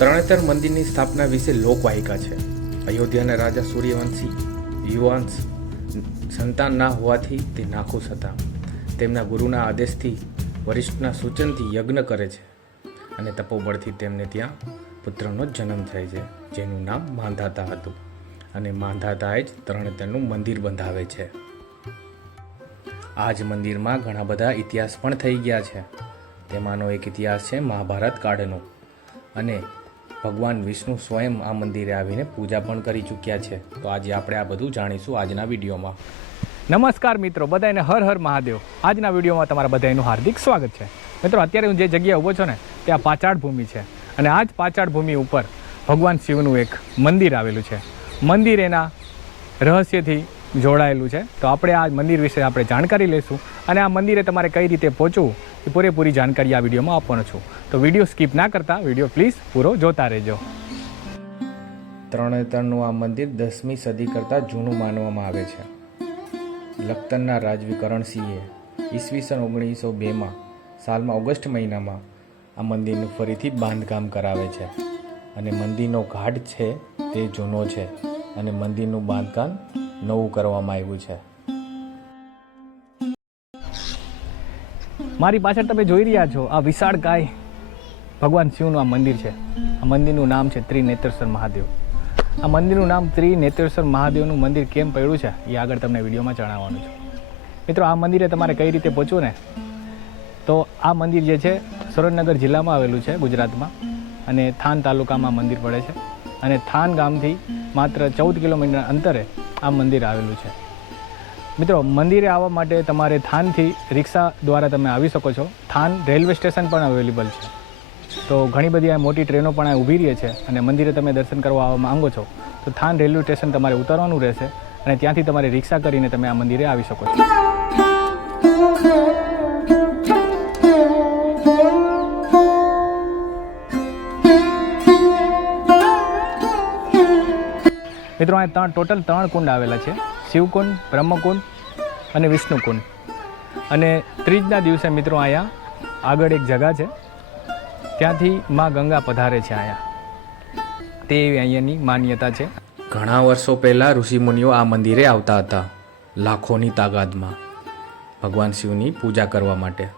તરણેતર મંદિરની સ્થાપના વિશે લોકવાયકા છે. અયોધ્યાના રાજા સૂર્યવંશી યુવાંશ સંતાન ના હોવાથી તે નાખુશ હતા. તેમના ગુરુના આદેશથી વરિષ્ઠના સૂચનથી યજ્ઞ કરે છે અને તપોબળથી તેમને ત્યાં પુત્રનો જન્મ થાય છે, જેનું નામ માંધાતા હતું. અને માંધાતાએ જ તરણેતરનું મંદિર બંધાવે છે. આ જ મંદિરમાં ઘણા બધા ઇતિહાસ પણ થઈ ગયા છે. તેમાંનો એક ઇતિહાસ છે મહાભારત કાળનો, અને ભગવાન વિષ્ણુ સ્વયં આ મંદિરે આવીને પૂજા પણ કરી ચૂક્યા છે. તો આજે આપણે આ બધું જાણીશું આજના વિડીયોમાં. નમસ્કાર મિત્રો, બધાને હર હર મહાદેવ. આજના વિડીયોમાં તમારા બધાનું હાર્દિક સ્વાગત છે. મિત્રો, અત્યારે હું જે જગ્યાએ ઊભો છું ને ત્યાં પાચાળ ભૂમિ છે, અને આ જ પાચાળ ભૂમિ ઉપર ભગવાન શિવનું એક મંદિર આવેલું છે. મંદિર એના રહસ્યથી જોડાયેલું છે. તો આપણે આ મંદિર વિશે આપણે જાણકારી લઈશું, અને આ મંદિરે તમારે કઈ રીતે પહોંચવું એ પૂરેપૂરી જાણકારી આ વિડીયોમાં આપવાનો છું. તો વિડીયો સ્કીપ ના કરતા વિડીયો પ્લીઝ પૂરો જોતા રહેજો. તરણેતરનું આ મંદિર 10મી સદી કરતાં જૂનું માનવામાં આવે છે. લખતરના રાજવી કરણસિંહે ઈસવીસન 1902 સાલમાં ઓગસ્ટ મહિનામાં આ મંદિરનું ફરીથી બાંધકામ કરાવે છે. અને મંદિરનો ઘાટ છે તે જૂનો છે, અને મંદિરનું બાંધકામ નવું કરવામાં આવ્યું છે. મારી પાછળ તમે જોઈ રહ્યા છો આ વિશાળ કાય ભગવાન શિવનું આ મંદિર છે. આ મંદિરનું નામ છે ત્રિનેત્રેશ્વર મહાદેવ. આ મંદિરનું નામ ત્રિનેત્રેશ્વર મહાદેવનું મંદિર કેમ પડ્યું છે એ આગળ તમને વિડીયોમાં જણાવવાનું છું. મિત્રો, આ મંદિરે તમારે કઈ રીતે પહોંચવું ને, તો આ મંદિર જે છે સુરેન્દ્રનગર જિલ્લામાં આવેલું છે ગુજરાતમાં, અને થાન તાલુકામાં મંદિર પડે છે. અને થાન ગામથી માત્ર 14 કિલોમીટર અંતરે આ મંદિર આવેલું છે. મિત્રો, મંદિરે આવવા માટે તમારે થાનથી રિક્ષા દ્વારા તમે આવી શકો છો. થાન રેલવે સ્ટેશન પણ અવેલેબલ છે. તો ઘણી બધી આ મોટી ટ્રેનો પણ આ ઊભી રહી છે, અને મંદિરે તમે દર્શન કરવા આવવા માંગો છો તો થાન રેલવે સ્ટેશન તમારે ઉતરવાનું રહેશે, અને ત્યાંથી તમારે રિક્ષા કરીને તમે આ મંદિરે આવી શકો છો. મિત્રો, અહીંયા ટોટલ 3 કુંડ આવેલા છે: શિવકુંડ, બ્રહ્મકુંડ અને વિષ્ણુકુંડ. અને ત્રીજના દિવસે મિત્રો અહીંયા આગળ એક જગા છે, ત્યાંથી માં ગંગા પધારે છે અહીંયા. તે અહીંયાની માન્યતા છે. ઘણા વર્ષો પહેલાં ઋષિમુનિઓ આ મંદિરે આવતા હતા, લાખોની તાદાદમાં ભગવાન શિવની પૂજા કરવા માટે.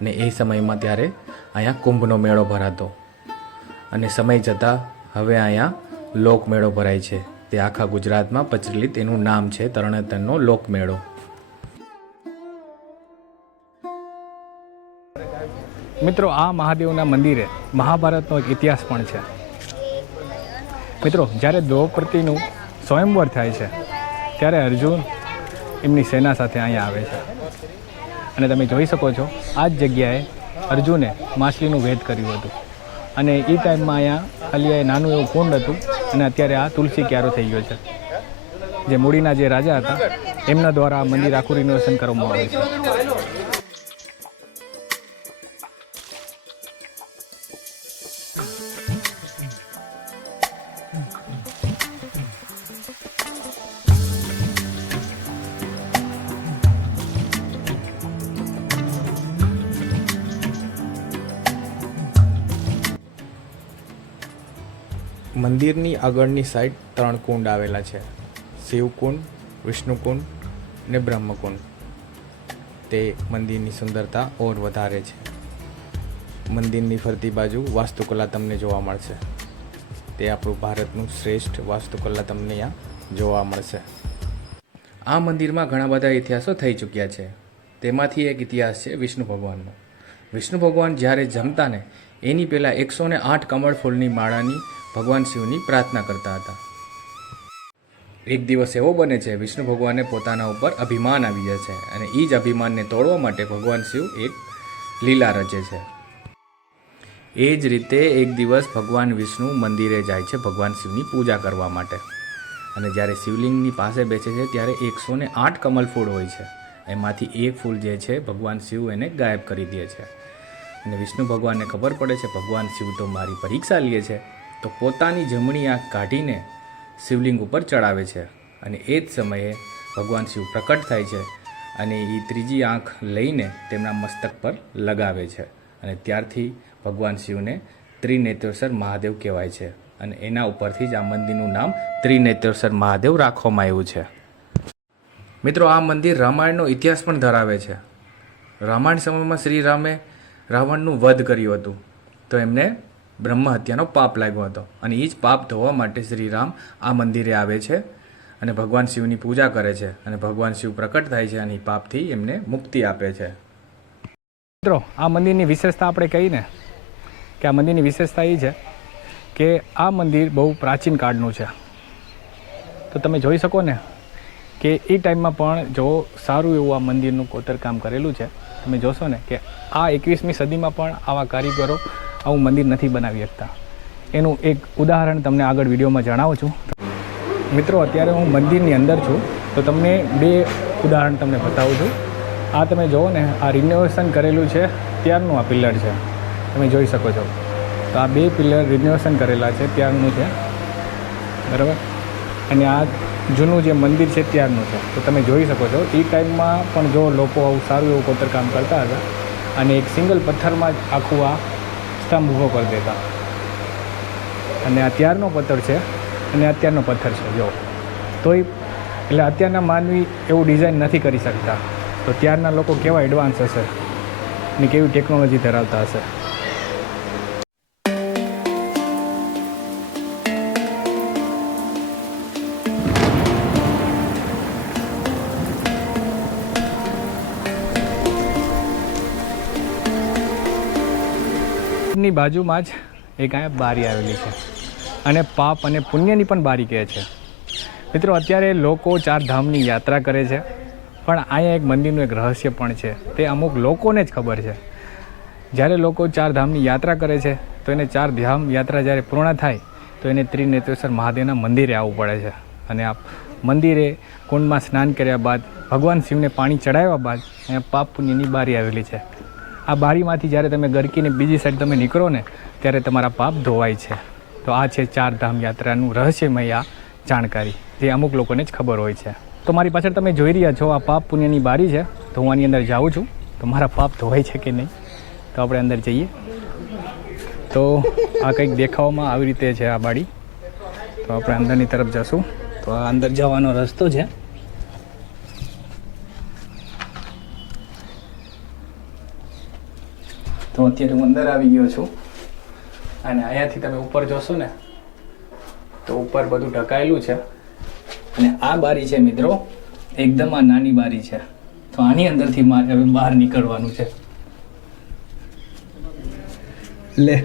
અને એ સમયમાં ત્યારે અહીંયા કુંભનો મેળો ભરાતો, અને સમય જતાં હવે અહીંયા લોકમેળો ભરાય છે. તે આખા ગુજરાતમાં પ્રચલિત એનું નામ છે તરણેતરનો લોકમેળો. મિત્રો, આ મહાદેવના મંદિરે મહાભારતનો એક ઇતિહાસ પણ છે. મિત્રો, જ્યારે દ્રૌપદીનું સ્વયંવર થાય છે ત્યારે અર્જુન એમની સેના સાથે અહીંયા આવે છે, અને તમે જોઈ શકો છો આ જ જગ્યાએ અર્જુને માછલીનું વેધ કર્યું હતું. અને એ ટાઈમમાં અહીંયા ખાલી નાનું એવું કુંડ હતું, અને અત્યારે આ તુલસી ક્યારો થઈ ગયો છે. જે મૂડીના જે રાજા હતા એમના દ્વારા આ મંદિર આખું રિનોવેશન કરવામાં આવે છે. મંદિરની આગળની સાઈડ 3 કુંડ આવેલા છે: શિવકુંડ, વિષ્ણુકુંડ અને બ્રહ્મકુંડ. તે મંદિરની સુંદરતા ઓર વધારે છે. મંદિરની ફરતી બાજુ વાસ્તુકલા તમને જોવા મળશે. તે આપણું ભારતનું શ્રેષ્ઠ વાસ્તુકલા તમને અહીંયા જોવા મળશે. આ મંદિરમાં ઘણા બધા ઇતિહાસો થઈ ચૂક્યા છે. તેમાંથી એક ઇતિહાસ છે વિષ્ણુ ભગવાનનો. વિષ્ણુ ભગવાન જ્યારે જમતા ને એની પહેલાં 108 કમળ ફૂલની માળાની ભગવાન શિવની પ્રાર્થના કરતા હતા. એક દિવસ એવો બને છે વિષ્ણુ ભગવાનને પોતાના ઉપર અભિમાન આવી જાય છે, અને એ જ અભિમાનને તોડવા માટે ભગવાન શિવ એક લીલા રચે છે. એ જ રીતે એક દિવસ ભગવાન વિષ્ણુ મંદિરે જાય છે ભગવાન શિવની પૂજા કરવા માટે. અને જ્યારે શિવલિંગની પાસે બેસે છે ત્યારે 108 કમલ ફૂલ હોય છે. એમાંથી એક ફૂલ જે છે ભગવાન શિવ એને ગાયબ કરી દે છે. અને વિષ્ણુ ભગવાનને ખબર પડે છે ભગવાન શિવ તો મારી પરીક્ષા લે છે, તો પોતાની જમણી આંખ કાઢીને શિવલિંગ ઉપર ચડાવે છે. અને એ જ સમયે ભગવાન શિવ પ્રકટ થાય છે, અને એ ત્રીજી આંખ લઈને તેમના મસ્તક પર લગાવે છે. અને ત્યારથી ભગવાન શિવને ત્રિનેત્રેશ્વર મહાદેવ કહેવાય છે અને એના ઉપરથી જ આ મંદિરનું નામ ત્રિનેત્રેશ્વર મહાદેવ રાખવામાં આવ્યું છે. મિત્રો, આ મંદિર રામાયણનો ઇતિહાસ પણ ધરાવે છે. રામાયણ સમયમાં શ્રી રામે રાવણનું વધ કર્યું હતું, તો એમને બ્રહ્મ હત્યાનો પાપ લાગ્યો હતો અને એ જ પાપ ધોવા માટે શ્રી રામ આ મંદિરે આવે છે અને ભગવાન શિવની પૂજા કરે છે અને ભગવાન શિવ પ્રકટ થાય છે અને એ પાપથી એમને મુક્તિ આપે છે. મિત્રો, આ મંદિરની વિશેષતા આપણે કહીને કે આ મંદિરની વિશેષતા એ છે કે આ મંદિર બહુ પ્રાચીન કાળનું છે. તો તમે જોઈ શકો ને કે એ ટાઈમમાં પણ જો સારું એવું આ મંદિરનું કોતરકામ કરેલું છે. તમે જોશો ને કે આ 21મી સદીમાં પણ આવા કારીગરો આવું મંદિર નથી બનાવી શકતા. એનું એક ઉદાહરણ તમને આગળ વિડીયોમાં જણાવું છું. મિત્રો, અત્યારે હું મંદિરની અંદર છું તો તમને 2 ઉદાહરણ તમને બતાવું છું. આ તમે જુઓ ને, આ રિનોવેશન કરેલું છે ત્યારનું આ પિલ્લર છે, તમે જોઈ શકો છો. તો આ 2 પિલ્લર રિનોવેશન કરેલા છે ત્યારનું છે, બરાબર. અને આ જૂનું જે મંદિર છે ત્યારનું છે. તો તમે જોઈ શકો છો એ ટાઈમમાં પણ જો લોકો આવું સારું એવું કોતરકામ કરતા હતા અને એક સિંગલ પથ્થરમાં જ આખું આ સ્તંભ ઊભો કરી દેતા. અને આ ત્યારનો પથ્થર છે અને અત્યારનો પથ્થર છે જો. તોય એટલે અત્યારના માનવી એવું ડિઝાઇન નથી કરી શકતા, તો ત્યારના લોકો કેવા એડવાન્સ હશે ને કેવી ટેકનોલોજી ધરાવતા હશે. ની બાજુમાં જ એક અહીંયા બારી આવેલી છે અને પાપ અને પુણ્યની પણ બારી કહે છે. મિત્રો, અત્યારે લોકો 4 ધામની યાત્રા કરે છે, પણ અહીંયા એક મંદિરનું એક રહસ્ય પણ છે. તે અમુક લોકોને જ ખબર છે. જ્યારે લોકો 4 ધામની યાત્રા કરે છે તો એને 4 ધામ યાત્રા જ્યારે પૂર્ણ થાય તો એને ત્રિનેત્રેશ્વર મહાદેવના મંદિરે આવવું પડે છે. અને આ મંદિરે કુંડમાં સ્નાન કર્યા બાદ ભગવાન શિવને પાણી ચડાવ્યા બાદ અહીંયા પાપ પુણ્યની બારી આવેલી છે. આ બારીમાંથી જ્યારે તમે ગરકીને બીજી સાઈડ તમે નીકળો ને ત્યારે તમારા પાપ ધોવાય છે. તો આ છે 4 ધામ યાત્રાનું રહસ્યમય આ જાણકારી, જે અમુક લોકોને જ ખબર હોય છે. તો મારી પાછળ તમે જોઈ રહ્યા છો આ પાપ પુણ્યની બારી છે. તો હું આની અંદર જાઉં છું તો મારા પાપ ધોવાય છે કે નહીં. તો આપણે અંદર જઈએ. તો આ કંઈક દેખાવામાં આવી રીતે છે આ બારી. તો આપણે અંદરની તરફ જશું. તો આ અંદર જવાનો રસ્તો છે. તો અત્યારે હું અંદર આવી ગયો છું અને અહીંયાથી તમે ઉપર જોશો ને તો ઉપર બધું ઢકાયેલું છે. અને આ બારી છે મિત્રો, એકદમ આ નાની બારી છે. તો આની અંદરથી મારે હવે બહાર નીકળવાનું છે. લે,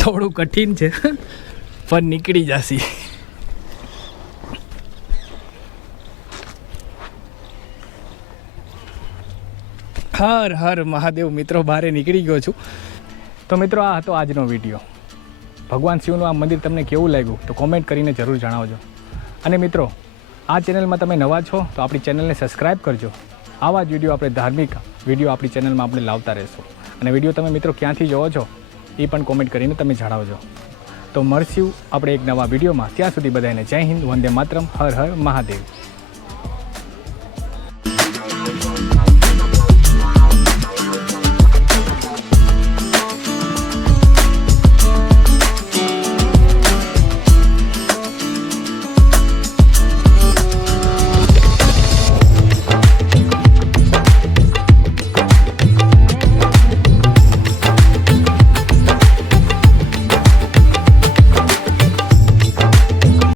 થોડું કઠિન છે પણ નીકળી જશે. હર હર મહાદેવ. મિત્રો, બહાર નીકળી ગયો છું. તો મિત્રો, આ હતો આજનો વિડીયો. ભગવાન શિવનું આ મંદિર તમને કેવું લાગ્યું તો કોમેન્ટ કરીને જરૂર જણાવજો. અને મિત્રો, આ ચેનલમાં તમે નવા છો તો આપણી ચેનલને સબસ્ક્રાઈબ કરજો. આવા જ વિડીયો આપણે ધાર્મિક વિડીયો આપણી ચેનલમાં આપણે લાવતા રહીશું. અને વિડીયો તમે મિત્રો ક્યાંથી જોવો છો એ પણ કોમેન્ટ કરીને તમે જણાવજો. તો મળશું આપણે એક નવા વિડીયોમાં. ત્યાં સુધી બધાને જય હિન્દ, વંદે માતરમ, હર હર મહાદેવ.